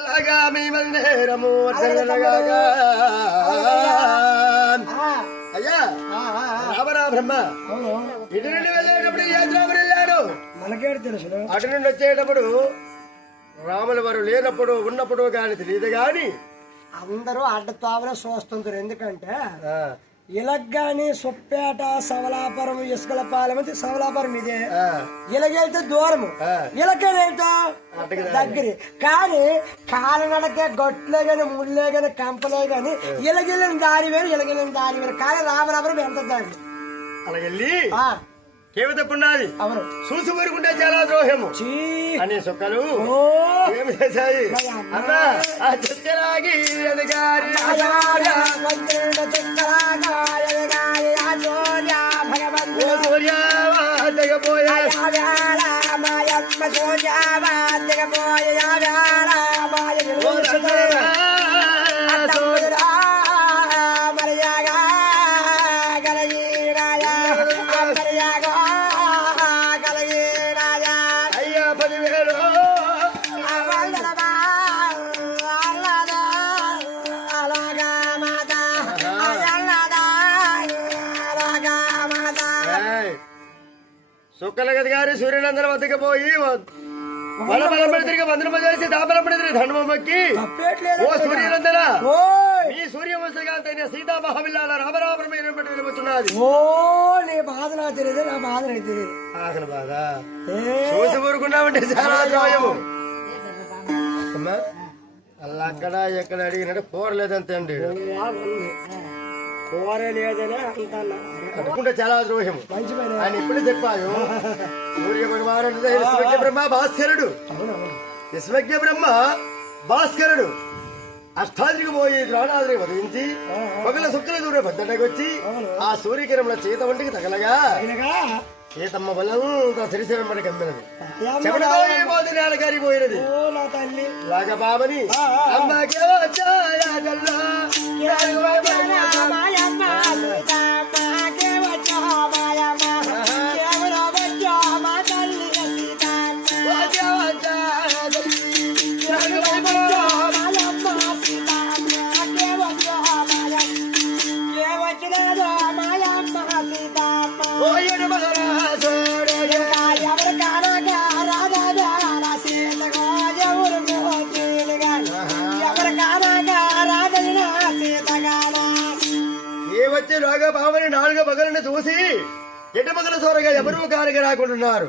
అయ్యా రామరా బ్రహ్మ ఇటు నుండి వెళ్ళేటప్పుడు ఏ రాముడు వెళ్ళాడు మనకేడు తెలుసు. అటు నుండి వచ్చేటప్పుడు రాముల వారు లేనప్పుడు ఉన్నప్పుడు కానీ తెలియదు గాని అందరూ అడ్డతావలో చూస్తుంటారు. ఎందుకంటే ఇలాగాని సొప్పేట సవలాపురం ఇసుకలపాలెం సవలాపురం ఇదే. ఇలాగెళ్తే దూరము, ఇలాగెళ్తా దగ్గర. కానీ కాలనడకే గొట్లే గాని ముళ్ళే గాని కంపలే గాని ఇలాగెళ్ళిన దారి వేరు, ఇలాగెళ్ళిన దారి వేరు. కానీ రామరామరం ఎంత దారి అలాగెళ్ళి కేవ తప్పున్నది. అవును, చూసి ఊరుకుంటే చాలా ద్రోహము అని సుక్కలు ఏమి చేశాయి అన్నా ఆ చెక్కలాగి ఎదగారి సుక్కల గదిగారి సూర్యులందరూ వద్దకు పోయి బలబలపడి తిరిగి వందనమ చేసి దాబలపడి తిరిగి ధనుమ మొక్కి ఓ సూర్యులందరా ఈ సూర్యవంశగాంతైన సీతా మహావిల్లాల రామరామరం వెళ్ళబోతున్నది. ఓ నీ బాధ నాకు తెలియదు, నా బాధ నాకు తెలియదు. ఆకలి బాధ చూసి ఊరుకున్నామంటే చాలా ద్రోహము. అలా అక్కడ ఎక్కడ అడిగినట్టు పోరలేదంతే అండి, కోరలేదనే అనుకుంటే చాలా ద్రోహము. ఆయన ఇప్పుడు చెప్పాను సూర్య భగవానుడు విశ్వజ్ఞ బ్రహ్మ భాస్కరుడు, విశ్వజ్ఞ బ్రహ్మ భాస్కరుడు అష్టాద్రికి పోయి ద్రోణాద్రికి వదిలించి పగల సుక్కల దూరం పెద్దకి వచ్చి ఆ సూర్యకిరణంలో చేత వంటికి తగలగా సీతమ్మ బలంతా శరీరం పడి కమ్మినది, చెమటపోయి నేల కారిపోయినది. లాగ బాబని అమ్మకే వచ్చి రాగా బావని నాలుగో పగలను చూసి ఎటు పగల సోరగా ఎవరూ కానికి రాకుంటున్నారు.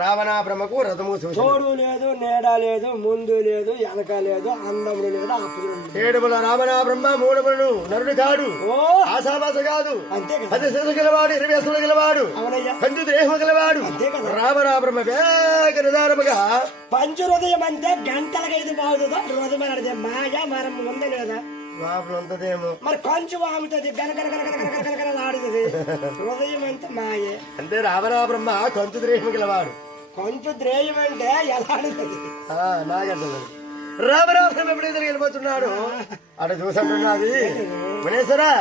రావణ బ్రహ్మకు రథము తోడు లేదు, నీడ లేదు, ముందు లేదు, వెనక లేదు, అందముడు లేదు, అప్పుడు ఏడుముల రావణ బ్రహ్మ మూడములను నరుడు కాడు, ఆశామాస కాదు, 10 శిరస్సులు గలవాడు, 20 అసులు గలవాడు, పంచు దేహము గలవాడు. రావణ బ్రహ్మ వేగ నిదానముగా పంచు హృదయం అంటే గంటలకు 5 బాగుతుందో హృదయం అనేది మాయ మరం ఉందా లేదా మరి కొంచెం వాముతుంది, ఆడుతుంది. హృదయం అంటే మాయే. అంటే రావణ బ్రహ్మ కొంచెం ద్రేహం గలవాడు. కొంచెం ద్రేయం అంటే ఎలా ఆడుతుంది నాగంటే రామరామం ఎప్పుడైతే వెళ్ళిపోతున్నాడు అటు చూసంటున్నది. వినేశ్వరా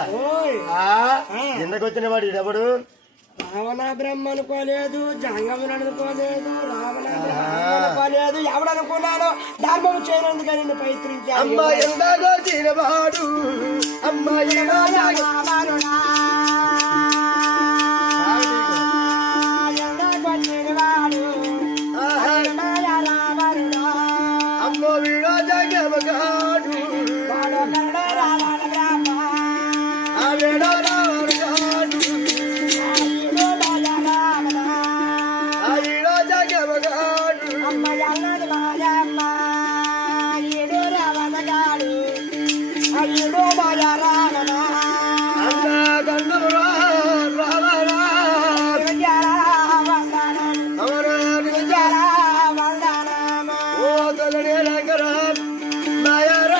కిందకు వచ్చిన వాడు ఇడెవడు? రావణ బ్రహ్మ అనుకోలేదు, జంగములు అనుకోలేదు, రావణ అనుకోలేదు. ఎవడనుకున్నాను ధర్మం చేయనందుకు నిన్ను పైత్రించాడు. అమ్మాయి ఎందాగో తినవాడు, అమ్మాయి అమ్మో వీడో జగమగాడు రావణ బ్రహ్మ వేడో మాయారా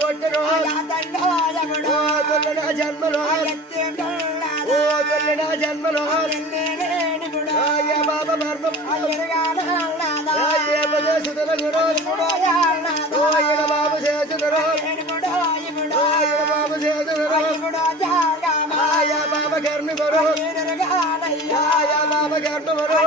కొట్టరు నా జన్మలో ఓ నా జన్మలో బాబా మర్మం సుతల గురు బాబు చేతురు బాబు చేతురు బాబా కర్మి గురు బాబా కర్మ గురు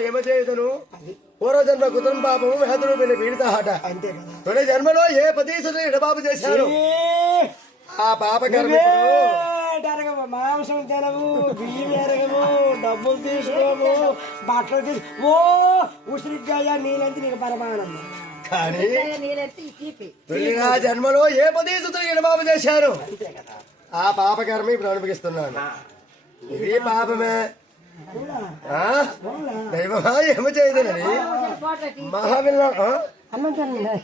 ఏమచేయుదను పూర్వజన్మ కుటుంబ పాపము హేతురూపిణి పీడిత హట అంతే కదా. తొలి జన్మలో ఏ పతీసుడు ఎడబాబు చేశారు ఆ పాప ఎరగవు, మాంసం తినవు, బియ్యం ఎరగవు, డబ్బులు తీసుకోము, బట్టలు తీసుకో ఉసిరికాయ నీళ్ళంటే నీకు పరమానందం. కానీ తొలి నా జన్మలో ఏ పతీసుడు ఎడబాబు చేశారు అంతే కదా. ఆ పాప కర్మ ఇప్పుడు అనుభవిస్తున్నాను. ఇది పాపమే దైవమా ఏమ చేయదని మహావిల్ల అన్నం తినండి.